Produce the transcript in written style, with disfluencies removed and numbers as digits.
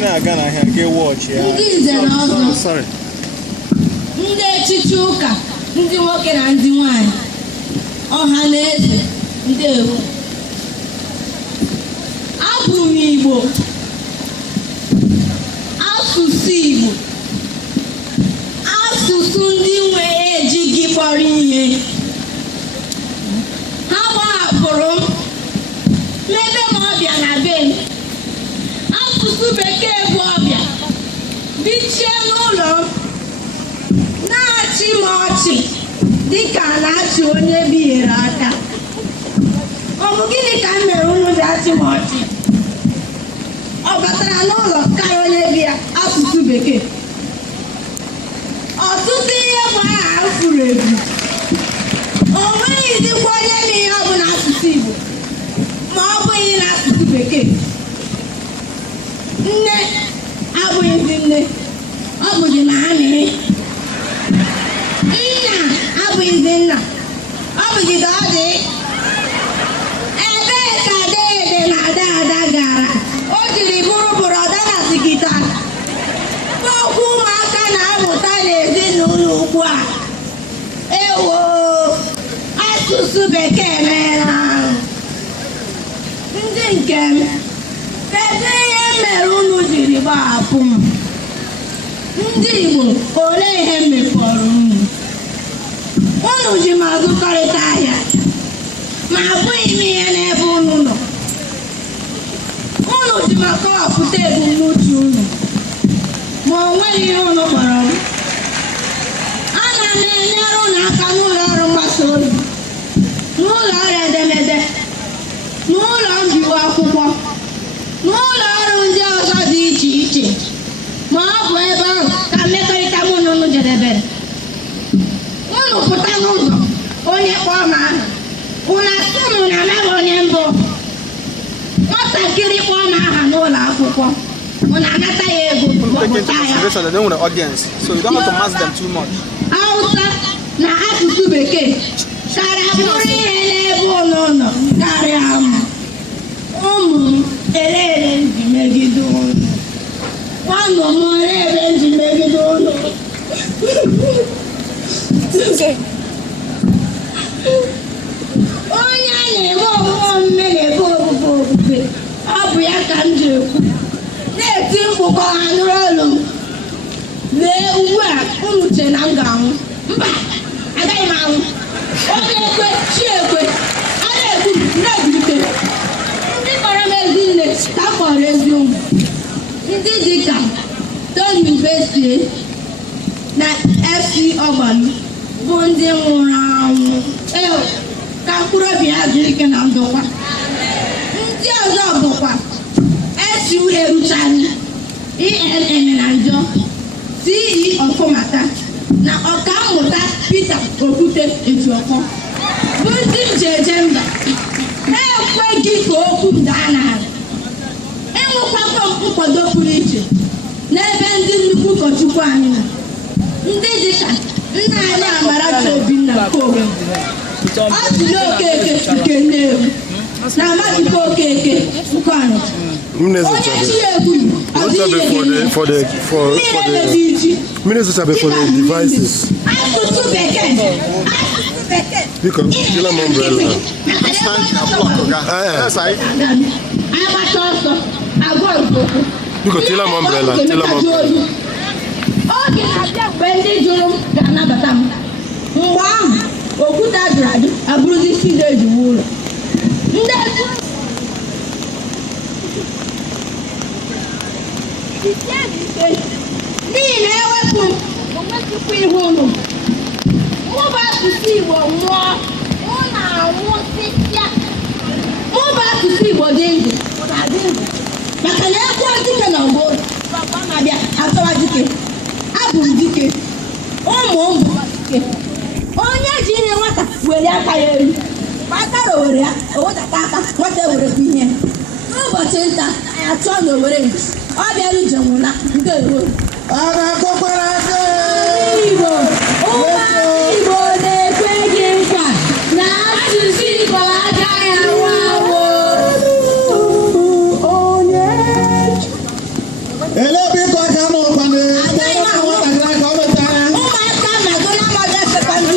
na-aga n'ahịa ga watch ya. Ndị nze na ọzọ. Sorry. Ndị echichi ụka, ndị nwoke na ndị nwanyị. Ọha na eze, ndewo. Abụ m Igbo. Asụsụ Igbo. Asụsụ ndị nwere ejighị kpọrọ ihe. Ha gbahapụrụ m n'ebe m ọbịa na be m. Asụsụ Bekee bụ ọbịa. Bichie n'ụlọ m. Na-achị m ọchị dịka na-achị onye binyere aka. Ọ bụ gịnị ka m mere unu ji achị m ọchị? Ọ batara n'ụlọ karịa onye bi ya asụsụ Bekee. Ọtụtụ ihe bụ aha m furu efu. O nweghịzikwa onye ma ihe ọ bụ n'asụsụ Igbo ma ọ bụghị n'asụsụ Bekee. Nne abụghịzi nne, ọ bụzi na ha nịrị. Nna abụghịzi nna, ọ bụzi na ọ dị. Ebee ka Dede na Dada gara? O jiri bụrụ bụrọda na sikita. Okwu ụmụaka na-amụta n'ezinụlọ ugbu a. Ewo, asụsụ Bekee meela. Ndị nke m, kedu ihe mere unu jiri gbahapụ m? Ndị Igbo, olee ihe mepọrọ unu? Unu ji m azụkọrịta ahịa, ma abụghị m ihe n'ebe unu nọ. Unu ji m akọwapụta ebumnuche unu, ma o nweghị ihe unu kpọrọ m. Ana m enyere unu aka n'ụlọ ọrụ mgbasa ozi, n'ụlọ ọrụ edemede, n'ụlọ mbiwa akwụkwọ, n'ụlọ ọrụ ndị ọzọ dị iche iche. Ma ọ bụ ebe ahụ ka mmekọrịta mụ na unu jedebere. Unu pụta n'ụzọ, onye kpọọ m aha, unu asị m na amaghị onye mbụ. Nwatakịrị kpọọ m aha n'ụlọ akwụkwọ, unu anata ya ego kpọpụta ya. They don't want an audience, so you don't have to mask them too much. Hausa na asụsụ Bekee kara bụrụ ihe n'ebe unu nọ karịa m. Ụmụ m elele nji megide unu. Nwanụ m elele nji megide unu. Onye a na-eme ọmụmụ omume na-ebe ofufe ofufe. Ọ bụ ya ka m ji ekwu. Na-eti mkpu ka ọha nụrụ olu m. Lee ugbu a unu che na m ga-anwụ. Mba, agaghị m anwụ. Onye ekwe, chi ekwe. A na-ekwu na-ebilite. Ndị kpọrọ m ezi nne ka m kpọrọ ezi ụmụ. Ndị dịka Tony University na FC Ọgbalu bụ ndị nwụrụ anwụ. Ka mkpụrụ obi ha zuru ike na ndokwa. Ndị ọzọ bụkwa SU Eruchani, ENN na Njọ, CE Ọfụmata na Ọkammụta Peter Okwute Ejiọkọ bụ ndị njeje mba. Na-ekweghị ka okwu m daa n'ala. Enwekwakwa nkwado pụrụ iche n'ebe ndị nnukwu ụkọchukwu anyị nọ. Ndị dịka nna anyị Amarachi Obinna Kowe, Ọtụle Okeke nke Nnewi na Amadike Okeke nke Ọnịcha. Onye chi egwu Minister before the devices. Asụsụ Bekee. Because Tila umbrella. Agbata ọsọ, agwọ nkoko. Because Tila umbrella. Oge na-abịa mgbe ndị jụrụ m ga-anabata m. Mgbe ahụ, okwute ajụrụ ajụ abụrụzi isi eji wuo ụlọ. N'ihi na ewepụ m, o nwetụkwa ihu unu. Mụ bụ asụsụ Igbo nwụọ, mụ na-anwụsịsịa. Mụ bụ asụsụ Igbo dị ndụ, ọ na-adị ndụ. Maka na ekwu dike na mgbe papa na-abịa atọwa dike. Abụ m dike, ụmụ m bụkwa dike. Onye ji ihe nwata were aka ya elu. Kpatara owere ya, o wetata aka, nwata ewere ihe. N'ụbọchị nta, anyị achọ na owere nchi. Ọ bịara ije nwụla, nke ewu. Igbo, ụmụ Igbo na-ekwe gị nkwa na asụsụ Igbo agaghị anwụ anwụ. Ele biko aka m